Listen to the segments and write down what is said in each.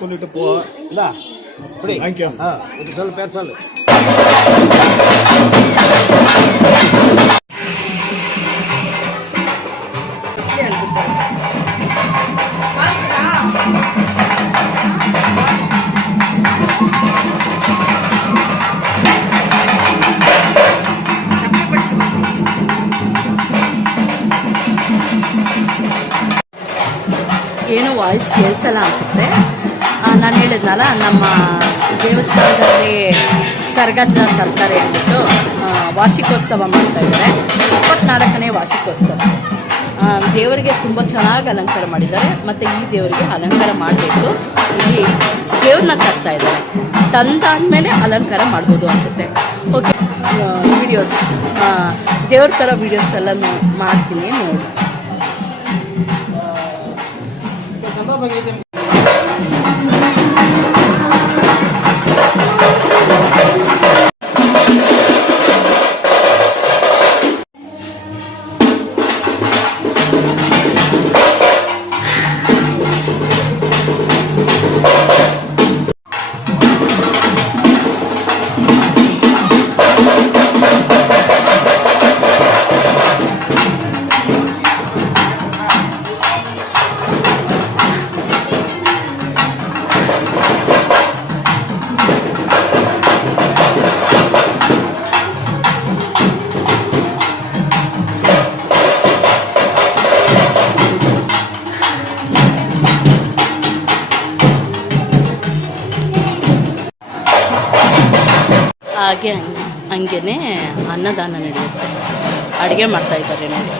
பேர் சொல்லிட்டு போ இந்தா இப்படி தேங்க்யூ ஆ இது சொல்லு பேர் சொல்லு ಏನು ವಾಯ್ಸ್ ಕೇಳಿಸಲ್ಲ ಅನಿಸುತ್ತೆ ನಾನು ಹೇಳಿದ್ನಲ್ಲ, ನಮ್ಮ ದೇವಸ್ಥಾನದಲ್ಲಿ ಕರಗದ ತರ್ತಾರೆ ಅಂದ್ಬಿಟ್ಟು ವಾರ್ಷಿಕೋತ್ಸವ ಮಾಡ್ತಾ ಇದ್ದಾರೆ. ಇಪ್ಪತ್ನಾಲ್ಕನೇ ವಾರ್ಷಿಕೋತ್ಸವ. ದೇವರಿಗೆ ತುಂಬ ಚೆನ್ನಾಗಿ ಅಲಂಕಾರ ಮಾಡಿದ್ದಾರೆ, ಮತ್ತು ಈ ದೇವರಿಗೆ ಅಲಂಕಾರ ಮಾಡಬೇಕು. ಇಲ್ಲಿ ದೇವ್ರನ್ನ ತರ್ತಾ ಇದ್ದಾರೆ. ತಂದಾದ್ಮೇಲೆ ಅಲಂಕಾರ ಮಾಡ್ಬೋದು ಅನಿಸುತ್ತೆ. ಓಕೆ ವಿಡಿಯೋಸ್ ದೇವ್ರ ಥರ ವಿಡಿಯೋಸ್ ಎಲ್ಲ ಮಾಡ್ತೀನಿ ನೋಡಿ. ಹಾಗೆ ಹಂಗೆ ಅನ್ನದಾನ ನಡೆಯುತ್ತೆ. ಅಡುಗೆ ಮಾಡ್ತಾಯಿದ್ದಾರೆ ನೋಡಿ.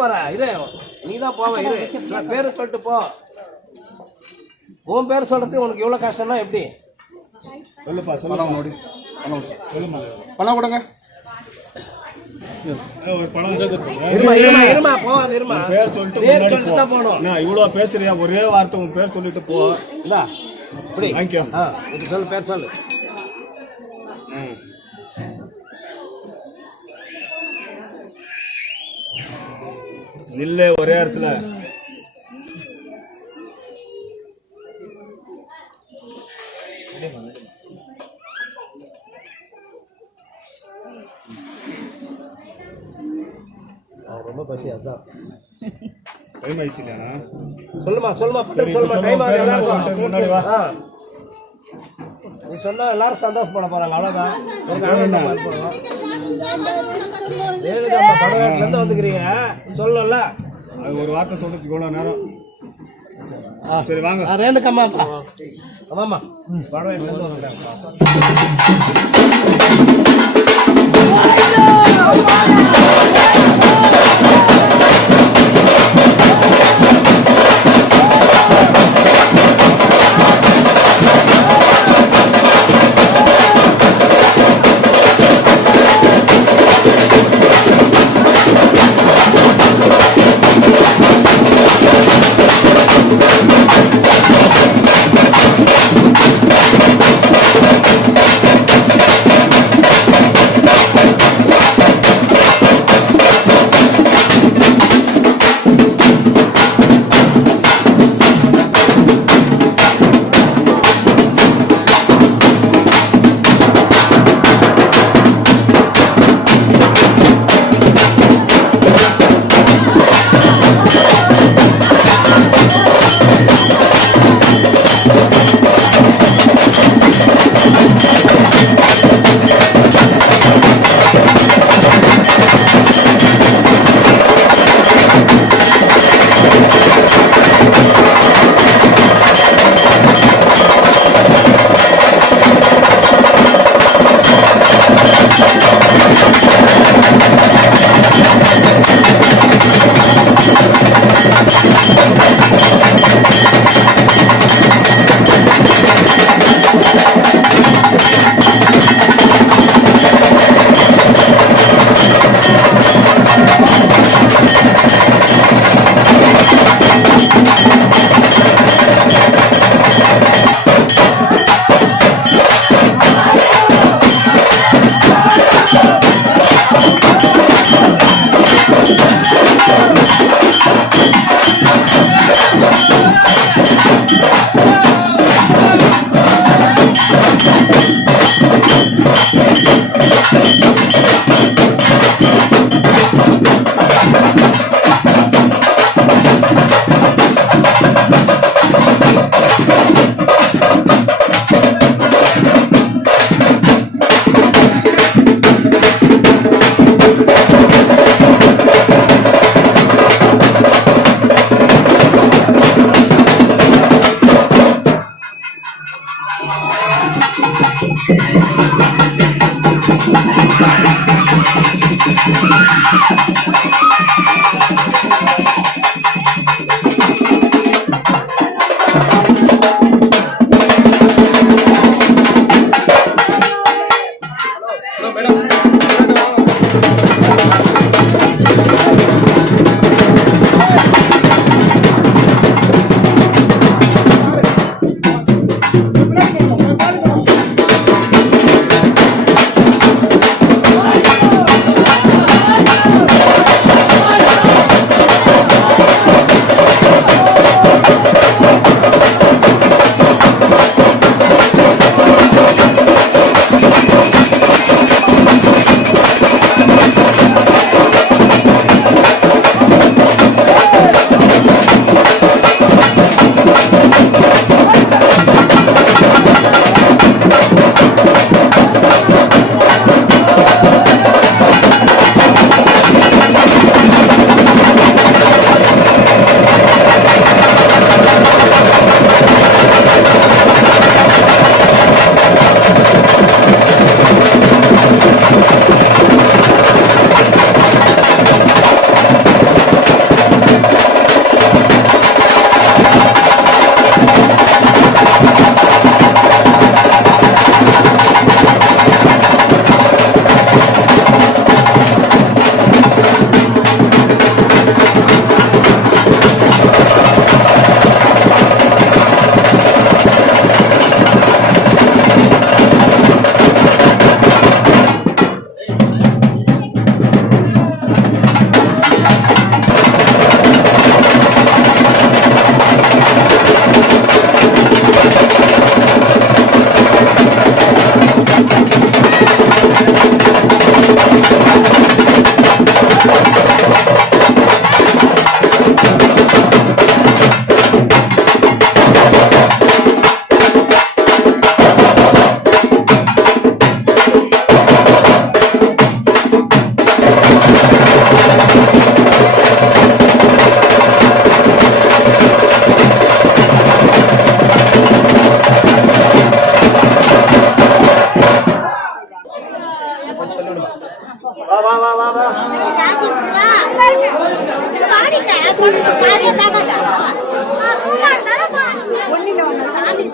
போற இரு. நீ தான் போவ இரு. நான் சொல்லிட்டு போ. உன் பேர் சொல்றது உனக்கு எவ்வளோ கஷ்டம்னா எப்படி? சொல்லுப்பா சொல்லலாம் நோடி பணம் சொல்லுமா. பணம் கொடுங்க. இவ்வளவு பேசுறியா? ஒரே வார்த்தை உன் பேர் சொல்லிட்டு போ. இல்ல சொல்லு பேர் சொல்லு. ம். நில்லே ஒரே இடத்துல. ரொம்ப பசி அதான். டைம் ஆயிடுச்சு இல்லையாண்ணா சொல்லுமா சொல்லுமா சொல்லுமா டைம் ஆகுது எல்லாருக்கும். முன்னாடி வா. நீ சொன்னா எல்லாரும் சந்தோஷப்பட போறாங்க அவ்வளவுதான். படவேட்டிலேருந்து வந்துக்கிறீங்க? சொல்லல. ஒரு வார்த்தை சொல்றதுக்கு இவ்வளோ நேரம். சரி வாங்க. ரேண்டு கம்மாப்பா ஆமாம்மா படவேட்டிலேருந்து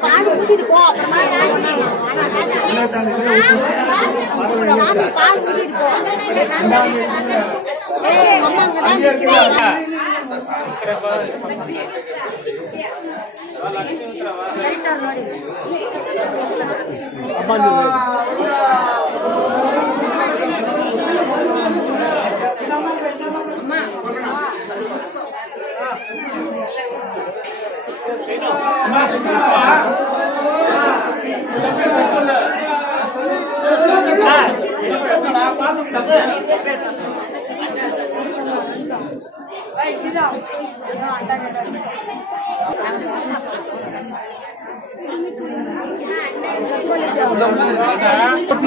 பால் ஊத்திட்டு போ அப்புறமா சாமி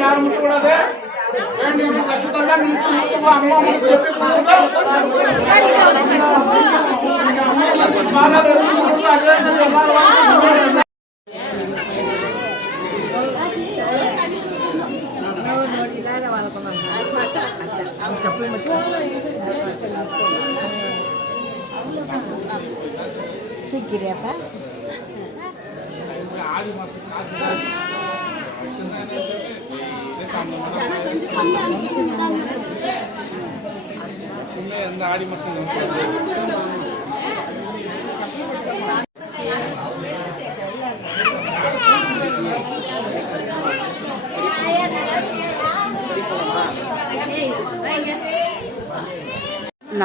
ಯಾರು ಮುಟ್ಕೊಳ್ಳದೆ ಕಷ್ಟದಾಗ ನಿಮ್ಗೆ ಅಮ್ಮ ಸೇಫ್ಟಿ ಕೊಡೋದು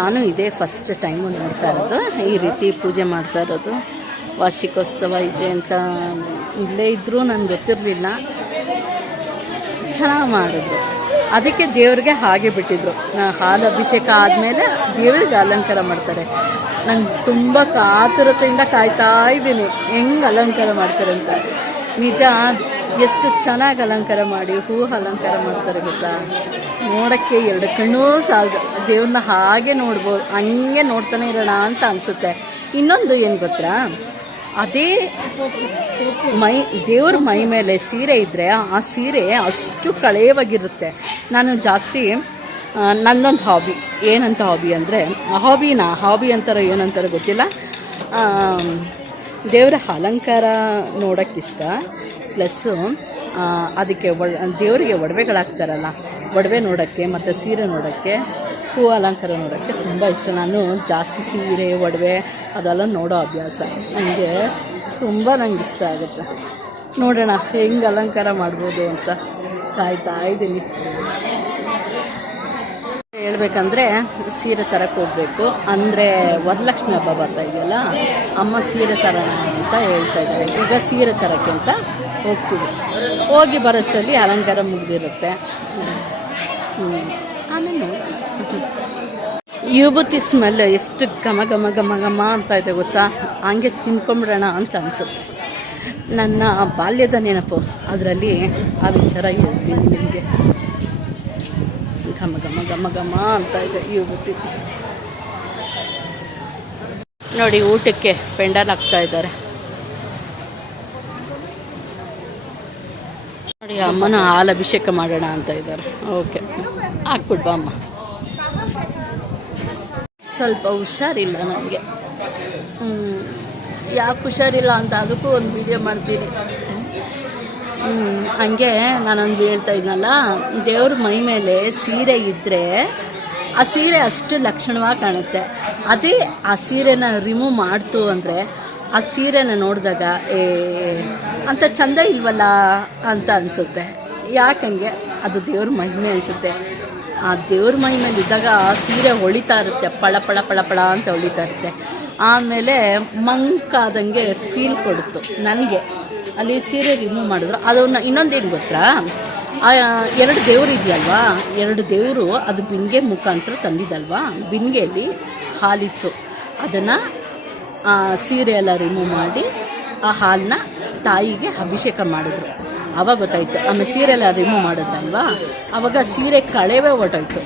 ನಾನು ಇದೇ ಫಸ್ಟ್ ಟೈಮು ನೋಡ್ತಾ ಇರೋದು. ಈ ರೀತಿ ಪೂಜೆ ಮಾಡ್ತಾ ಇರೋದು. ವಾರ್ಷಿಕೋತ್ಸವ ಇದೆ ಅಂತ ಇಲ್ಲೇ ಇದ್ದರೂ ನನಗೆ ಗೊತ್ತಿರಲಿಲ್ಲ. ಚೆನ್ನಾಗಿ ಮಾಡಿದ್ರು. ಅದಕ್ಕೆ ದೇವ್ರಿಗೆ ಹಾಗೆ ಬಿಟ್ಟಿದ್ರು. ಹಾಲು ಅಭಿಷೇಕ ಆದಮೇಲೆ ದೇವರಿಗೆ ಅಲಂಕಾರ ಮಾಡ್ತಾರೆ. ನಾನು ತುಂಬ ಕಾತುರತೆಯಿಂದ ಕಾಯ್ತಾ ಇದ್ದೀನಿ. ಹೆಂಗೆ ಅಲಂಕಾರ ಮಾಡ್ತಾರೆ ಅಂತ. ನಿಜ ಎಷ್ಟು ಚೆನ್ನಾಗಿ ಅಲಂಕಾರ ಮಾಡಿ, ಹೂ ಅಲಂಕಾರ ಮಾಡ್ತಾರೆ ಗೊತ್ತಾ? ನೋಡೋಕ್ಕೆ ಎರಡು ಕಣ್ಣೂ ಸಾಲದು. ದೇವ್ರನ್ನ ಹಾಗೆ ನೋಡ್ಬೋದು. ಹಂಗೆ ನೋಡ್ತಾನೆ ಇರೋಣ ಅಂತ ಅನಿಸುತ್ತೆ. ಇನ್ನೊಂದು ಏನು ಗೊತ್ತಾ? ಅದೇ ಮೈ, ದೇವ್ರ ಮೈ ಮೇಲೆ ಸೀರೆ ಇದ್ದರೆ ಆ ಸೀರೆ ಅಷ್ಟು ಕಳೆಯವಾಗಿರುತ್ತೆ. ನಾನು ಜಾಸ್ತಿ ನನ್ನೊಂದು ಹಾಬಿ ಏನಂತ ಹಾಬಿ ಅಂದರೆ ಹಾಬಿನ ಹಾಬಿ ಅಂತಾರೋ ಏನಂತಾರೋ ಗೊತ್ತಿಲ್ಲ. ದೇವರ ಅಲಂಕಾರ ನೋಡೋಕ್ಕಿಷ್ಟ. ಪ್ಲಸ್ಸು ಅದಕ್ಕೆ ಒಳ, ದೇವರಿಗೆ ಒಡವೆಗಳಾಗ್ತಾರಲ್ಲ, ಒಡವೆ ನೋಡೋಕ್ಕೆ ಮತ್ತು ಸೀರೆ ನೋಡೋಕ್ಕೆ, ಹೂ ಅಲಂಕಾರ ನೋಡೋಕ್ಕೆ ತುಂಬ ಇಷ್ಟ. ನಾನು ಜಾಸ್ತಿ ಸೀರೆ, ಒಡವೆ, ಅದೆಲ್ಲ ನೋಡೋ ಅಭ್ಯಾಸ. ನನಗೆ ತುಂಬ ನಂಗೆ ಇಷ್ಟ ಆಗುತ್ತೆ. ನೋಡೋಣ, ಹೆಂಗೆ ಅಲಂಕಾರ ಮಾಡ್ಬೋದು ಅಂತ. ಕಾಯ್ತಾ ಇದ್ದೀನಿ. ಹೇಳ್ಬೇಕಂದ್ರೆ, ಸೀರೆ ತರಕ್ಕೆ ಹೋಗಬೇಕು. ಅಂದರೆ, ವರಲಕ್ಷ್ಮಿ ಹಬ್ಬ ಬರ್ತಾ ಇದೆಯಲ್ಲ, ಅಮ್ಮ ಸೀರೆ ತರೋಣ ಅಂತ ಹೇಳ್ತಾ ಇದ್ದಾರೆ. ಈಗ ಸೀರೆ ತರೋಕ್ಕೆ ಅಂತ ಹೋಗ್ತೀವಿ. ಹೋಗಿ ಬರೋಷ್ಟರಲ್ಲಿ ಅಲಂಕಾರ ಮುಗಿದಿರುತ್ತೆ. ಹ್ಞೂ ಆಮೇಲೆ ಯುಭೂತಿ ಯುವತಿ ಸ್ಮೆಲ್ ಎಷ್ಟು ಘಮ ಘಮ ಘಮ ಘಮ ಅಂತ ಇದೆ ಗೊತ್ತಾ? ಹಂಗೆ ತಿನ್ಕೊಂಬಿಡೋಣ ಅಂತ ಅನಿಸುತ್ತೆ. ನನ್ನ ಬಾಲ್ಯದ ನೆನಪು. ಅದರಲ್ಲಿ ಆ ವಿಚಾರ ಹೇಳ್ತೀನಿ ನಿಮಗೆ. ಘಮ ಘಮ ಘಮ ಘಮ ಅಂತ ಇದೆ ಯುವತಿ ನೋಡಿ ಊಟಕ್ಕೆ ಪೆಂಡಲ್ ಹಾಕ್ತಾ ಇದ್ದಾರೆ. ನೋಡಿ, ಅಮ್ಮನ ಹಾಲು ಅಭಿಷೇಕ ಮಾಡೋಣ ಅಂತ ಇದ್ದಾರೆ. ಓಕೆ. ಹಾಕ್ಬಿಡ್ಬ ಅಮ್ಮ. ಸ್ವಲ್ಪ ಹುಷಾರಿಲ್ಲ ನನಗೆ. ಯಾಕೆ ಹುಷಾರಿಲ್ಲ ಅಂತ ಅದಕ್ಕೂ ಒಂದು ವಿಡಿಯೋ ಮಾಡ್ತೀನಿ. ಹ್ಞೂ ಹಂಗೆ ನಾನೊಂದು ಹೇಳ್ತಾ ಇದ್ನಲ್ಲ, ದೇವ್ರ ಮೈ ಮೇಲೆ ಸೀರೆ ಇದ್ದರೆ ಆ ಸೀರೆ ಅಷ್ಟು ಲಕ್ಷಣವಾಗಿ ಕಾಣುತ್ತೆ. ಅದೇ ಆ ಸೀರೆನ ರಿಮೂವ್ ಮಾಡ್ತು ಅಂದರೆ ಆ ಸೀರೆನ ನೋಡಿದಾಗ, ಏ, ಅಂತ ಚಂದ ಇಲ್ವಲ್ಲ? ಅಂತ ಅನಿಸುತ್ತೆ. ಯಾಕಂಗೆ ಅದು ದೇವ್ರ ಮಹಿಮೆ ಅನಿಸುತ್ತೆ. ಆ ದೇವ್ರ ಮಹಿಮೇಲೆ ಇದ್ದಾಗ ಆ ಸೀರೆ ಹೊಳಿತಾ ಇರುತ್ತೆ. ಪಳ ಪಳ ಪಳ ಪಳ ಅಂತ ಹೊಳಿತಾ ಇರುತ್ತೆ. ಆಮೇಲೆ ಮಂಕಾದಂಗೆ ಫೀಲ್ ಕೊಡ್ತು ನನಗೆ. ಅಲ್ಲಿ ಸೀರೆ ರಿಮೂವ್ ಮಾಡಿದ್ರು. ಅದನ್ನು ಇನ್ನೊಂದೇನು ಗೊತ್ತಾ? ಎರಡು ದೇವರು ಇದೆಯಲ್ವಾ? ಎರಡು ದೇವರು ಅದು ಬಿನ್ಗೆ ಮುಖಾಂತರ ತಂದಿದ್ದಲ್ವಾ? ಬಿನ್ಗೆಯಲ್ಲಿ ಹಾಲಿತ್ತು. ಅದನ್ನು ಸೀರೆ ಎಲ್ಲ ರಿಮೂವ್ ಮಾಡಿ ಆ ಹಾಲನ್ನ ತಾಯಿಗೆ ಅಭಿಷೇಕ ಮಾಡಿದ್ರು. ಆವಾಗ ಗೊತ್ತಾಯಿತು ಆಮೇಲೆ ಸೀರೆ ಎಲ್ಲ ರಿಮೂವ್ ಮಾಡಿದ್ರಲ್ವಾ? ಆವಾಗ ಸೀರೆ ಕಳೆವೇ ಹೊಟ್ಟೋಯ್ತು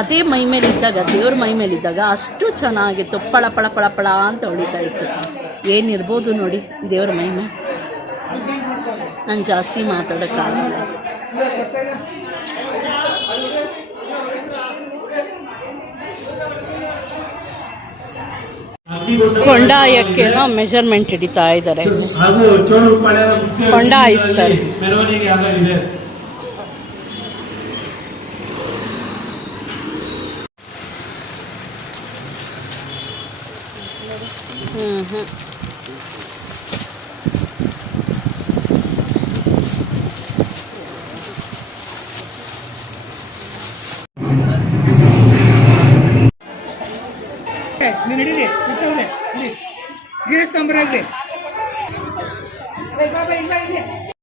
ಅದೇ ಮೈ ಮೇಲಿದ್ದಾಗ ದೇವ್ರ ಮೈ ಮೇಲಿದ್ದಾಗ ಅಷ್ಟು ಚೆನ್ನಾಗಿತ್ತು ಪಳ ಪಳ ಪಳ ಪಳ ಅಂತ ಹೊಳಿತಾ ಇತ್ತು. ಏನಿರ್ಬೋದು ನೋಡಿ, ದೇವ್ರ ಮೈ ಮೇಲೆ ನಾನು ಜಾಸ್ತಿ ಮಾತಾಡೋಕ್ಕಾಗಲ್ಲ. ಕೊಂಡಾಯಕ್ಕೇನೋ ಮೆಜರ್ಮೆಂಟ್ ಹಿಡಿತಾ ಇದ್ದಾರೆ. ಹೊಂಡ ಚೋಳು ಪಾಳ್ಯದ ಮುಖ್ಯ ಕೊಂಡ ಹಾಯಿಸ್ತಾರೆ. ಹ್ಮ್ ಹ್ಮ್. ಹ್ಞೂ ಹ್ಞೂ ಇರ್ತವ್ರೆ ಗೀರಿಸ್ತಂಬರಾಗ್ರಿ ಬಾಬಾ ಇಲ್ಲ ಇಲ್ಲಿ